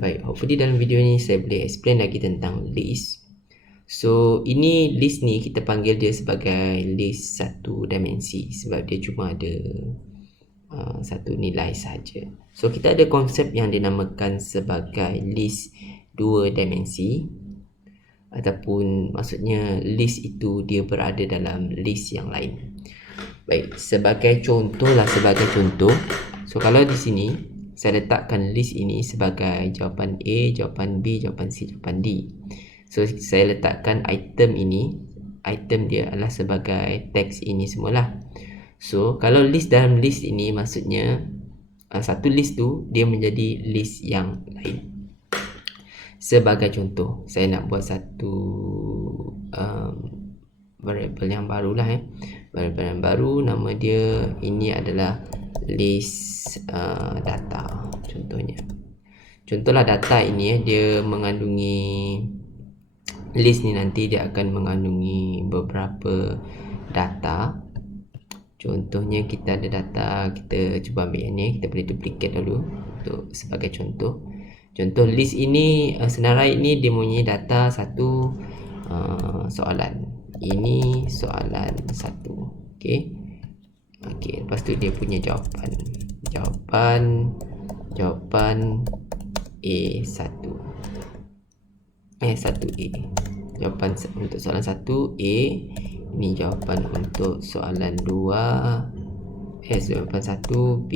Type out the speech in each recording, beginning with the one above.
Baik, hopefully dalam video ni saya boleh explain lagi tentang list. So, ini list ni kita panggil dia sebagai list satu dimensi sebab dia cuma ada satu nilai sahaja. So, kita ada konsep yang dinamakan sebagai list dua dimensi, ataupun maksudnya list itu dia berada dalam list yang lain. Baik, sebagai contoh. So, kalau di sini saya letakkan list ini sebagai jawapan A, jawapan B, jawapan C, jawapan D. So, saya letakkan item dia adalah sebagai teks ini semualah. So, kalau list dalam list ini maksudnya satu list tu dia menjadi list yang lain. Sebagai contoh, saya nak buat satu variable yang barulah variable yang baru, nama dia ini adalah list data. Contohlah data ini dia mengandungi list ni, nanti dia akan mengandungi beberapa data. Contohnya kita ada data, kita cuba ambil yang ni, kita boleh duplicate dulu untuk sebagai contoh. Contoh list ini senarai ini dia mempunyai data satu soalan. Ini soalan satu. Okey, lepas tu dia punya jawapan A1, 1A. Jawapan untuk soalan 1A. Ini jawapan untuk soalan 2, jawapan 1B.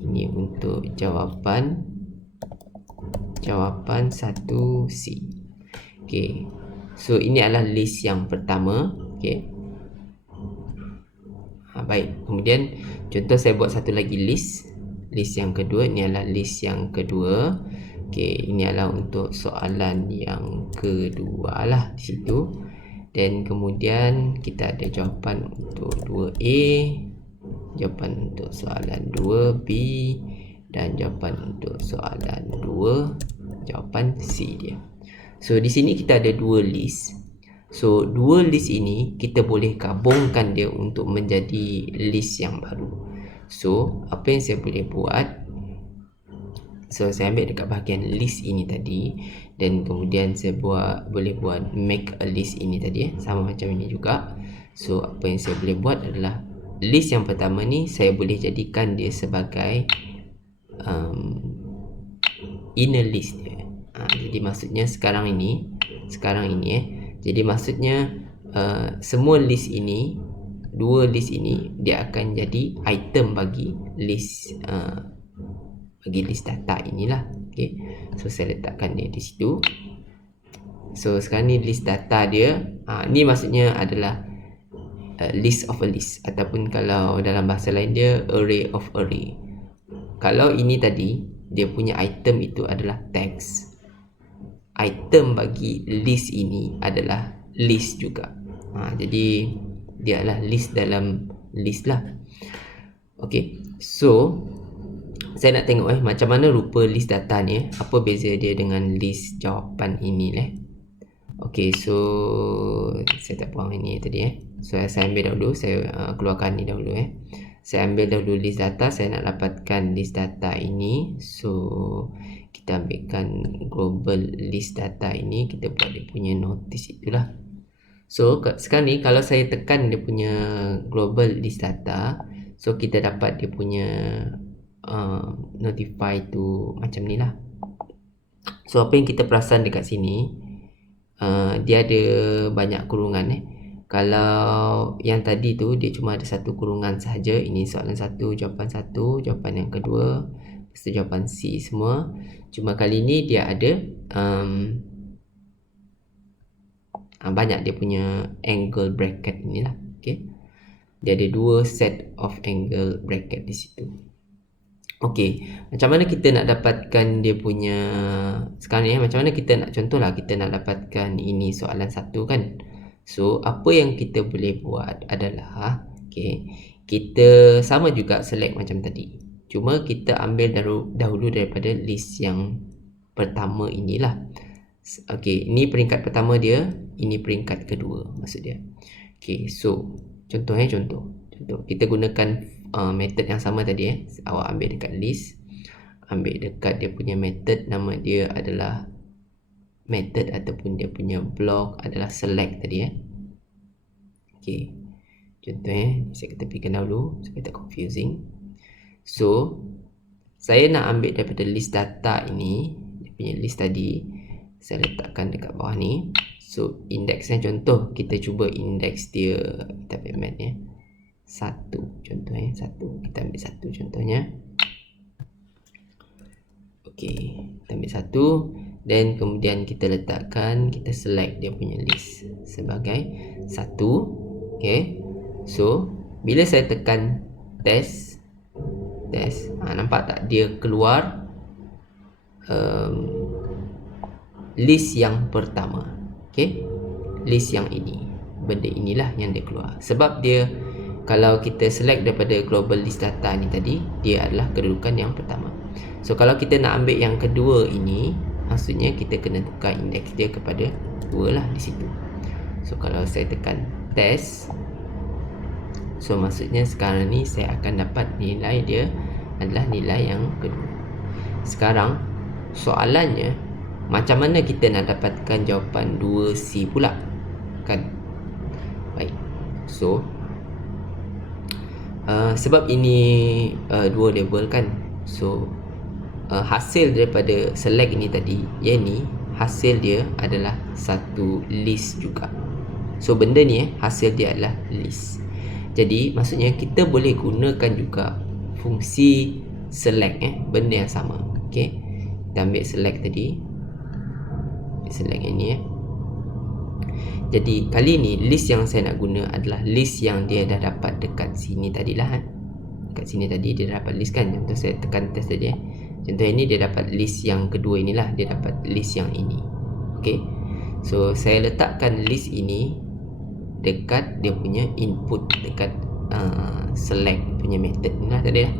Ini untuk jawapan 1C. Okey. So, ini adalah list yang pertama. Okey. Baik. Kemudian contoh saya buat satu lagi list yang kedua. Ini adalah list yang kedua. Okey, ini adalah untuk soalan yang kedua lah di situ. Dan kemudian kita ada jawapan untuk 2A, jawapan untuk soalan 2B, dan jawapan untuk soalan 2, jawapan C dia. So, di sini kita ada dua list. So, dua list ini kita boleh gabungkan dia untuk menjadi list yang baru. So, apa yang saya boleh buat? So, saya ambil dekat bahagian list ini tadi, dan kemudian saya boleh buat make a list ini tadi, sama macam ini juga. So, apa yang saya boleh buat adalah list yang pertama ni saya boleh jadikan dia sebagai inner list dia. Jadi maksudnya sekarang ini jadi maksudnya semua list ini, dua list ini dia akan jadi item bagi list data inilah. Okey. So, saya letakkan dia di situ. So, sekarang ni list data dia. Ni maksudnya adalah list of a list, ataupun kalau dalam bahasa lain dia array of array. Kalau ini tadi dia punya item itu adalah text, item bagi list ini adalah list juga. Jadi dia adalah list dalam list lah. Okey. So, saya nak tengok macam mana rupa list data ni. Apa beza dia dengan list jawapan ini Okey, so saya tak buang ini tadi So, saya ambil dahulu, saya keluarkan ni dahulu Saya ambil dahulu list data, saya nak dapatkan list data ini. So, kita ambilkan global list data ini, kita buat dia punya notice itulah. So, sekarang ni kalau saya tekan dia punya global list data, so kita dapat dia punya notify tu macam ni lah. So, apa yang kita perasan dekat sini, dia ada banyak kurungan Kalau yang tadi tu dia cuma ada satu kurungan sahaja. Ini soalan satu, jawapan yang kedua, lepas tu jawapan C semua. Cuma kali ni dia ada banyak dia punya angle bracket inilah. Okey. Dia ada dua set of angle bracket di situ. Okey, macam mana kita nak dapatkan dia punya sekarang ni macam mana kita nak, contohlah kita nak dapatkan ini soalan satu kan. So, apa yang kita boleh buat adalah kita sama juga select macam tadi. Cuma kita ambil dahulu daripada list yang pertama inilah. Okey, ini peringkat pertama dia, ini peringkat kedua maksud dia. Okey, so contoh kita gunakan method yang sama tadi Awak ambil dekat list. ambil dekat dia punya method, nama dia adalah method ataupun dia punya block adalah select tadi okey. Contohnya saya ketepikan dahulu supaya tak confusing. So saya nak ambil daripada list data ini, dia punya list tadi, saya letakkan dekat bawah ni. So indeksnya, contoh kita cuba indeks dia, kita ambil mat 1 contohnya, 1 kita ambil 1 contohnya. Okey, kita ambil 1 dan kemudian kita letakkan, kita select dia punya list sebagai 1. Okey. So bila saya tekan test, nampak tak dia keluar list yang pertama. Okey, list yang ini, benda inilah yang dia keluar. Sebab dia, kalau kita select daripada global list data ni tadi, dia adalah kedudukan yang pertama. So kalau kita nak ambil yang kedua ini, maksudnya kita kena tukar indeks dia kepada 2 lah di situ. So kalau saya tekan test, so maksudnya sekarang ni saya akan dapat nilai dia adalah nilai yang kedua. Sekarang soalannya, macam mana kita nak dapatkan jawapan 2C pula kan? Baik. So sebab ini dua label kan, so hasil daripada select ini tadi, yang ni hasil dia adalah satu list juga. So benda ni hasil dia adalah list. Jadi maksudnya kita boleh gunakan juga fungsi select benda yang sama. Okey, kita ambil select tadi, select yang ni Jadi kali ni list yang saya nak guna adalah list yang dia dah dapat dekat sini tadilah Dekat sini tadi dia dah dapat list kan. Contoh saya tekan test tadi Contoh ini dia dapat list yang kedua inilah, dia dapat list yang ini. Okey, so saya letakkan list ini dekat dia punya input, dekat select punya method ni lah tadi lah.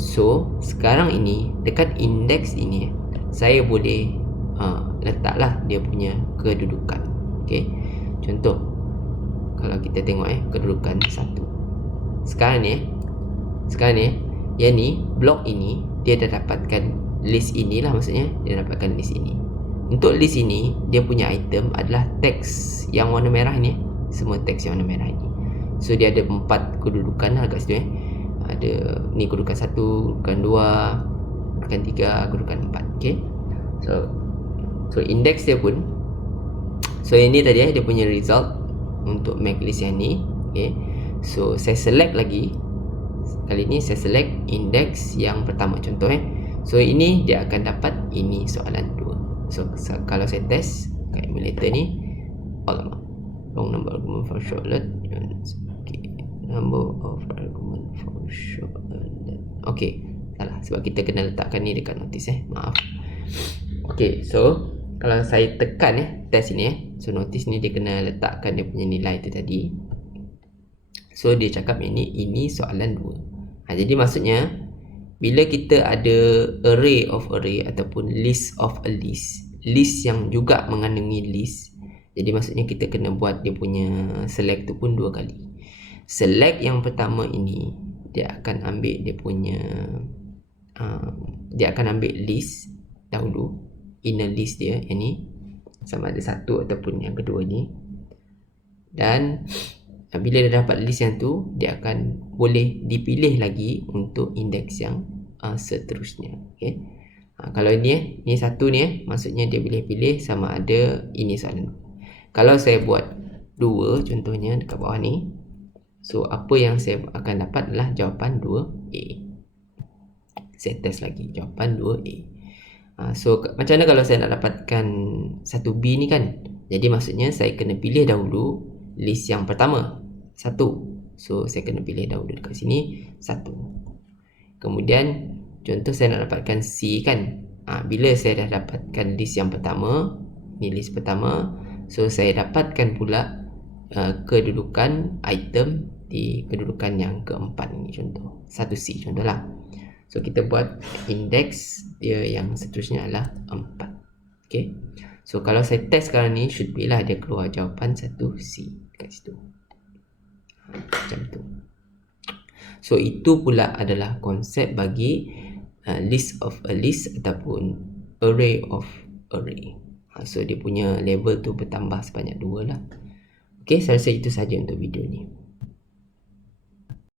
So sekarang ini dekat index ini saya boleh letaklah dia punya kedudukan. Okey, contoh kalau kita tengok kedudukan 1 sekarang ni yang ni blok ini dia dah dapatkan list inilah, maksudnya dia dapatkan list ini. Untuk list ini dia punya item adalah teks yang warna merah ni, semua teks yang warna merah ini. So dia ada 4 kedudukan lah kat situ ada ni kedudukan 1, kedudukan 2, kedudukan 3, kedudukan 4. Okey, so index dia pun, so ini tadi dia punya result untuk make list yang ni. Okey, so saya select lagi, kali ni saya select index yang pertama contoh so ini dia akan dapat ini soalan 2. So kalau saya test kat emulator ni, alamak, wrong number argument for shortlet. Okay, number of argument for shortlet. Okay, salah sebab kita kena letakkan ni dekat notice maaf. Okay, so kalau saya tekan test ni so notice ni dia kena letakkan dia punya nilai tu tadi. So dia cakap ini soalan 2. Jadi maksudnya bila kita ada array of array ataupun list of a list yang juga mengandungi list, jadi maksudnya kita kena buat dia punya select tu pun 2 kali. Select yang pertama ini dia akan ambil dia punya dia akan ambil list dahulu, inner list dia yang ni, sama ada 1 ataupun yang kedua ni. Dan bila dia dapat list yang tu, dia akan boleh dipilih lagi untuk indeks yang seterusnya. Okay. Kalau ni satu ni maksudnya dia boleh pilih sama ada ini soalan. Kalau saya buat 2 contohnya dekat bawah ni, so apa yang saya akan dapat adalah jawapan 2A. Saya test lagi jawapan 2A. So macam mana kalau saya nak dapatkan 1B ni kan? Jadi maksudnya saya kena pilih dahulu list yang pertama 1. So saya kena pilih dahulu dekat sini 1. Kemudian contoh saya nak dapatkan C kan. Bila saya dah dapatkan list yang pertama, ni list pertama, so saya dapatkan pula kedudukan item di kedudukan yang keempat ni, contoh 1C contohlah. So kita buat indeks dia yang seterusnya adalah 4. Okay, so kalau saya test sekarang ni, should be lah dia keluar jawapan 1C kat situ. Macam tu. So itu pula adalah konsep bagi list of a list ataupun array of array. So dia punya level tu bertambah sebanyak 2 lah. Okay, saya rasa itu saja untuk video ni.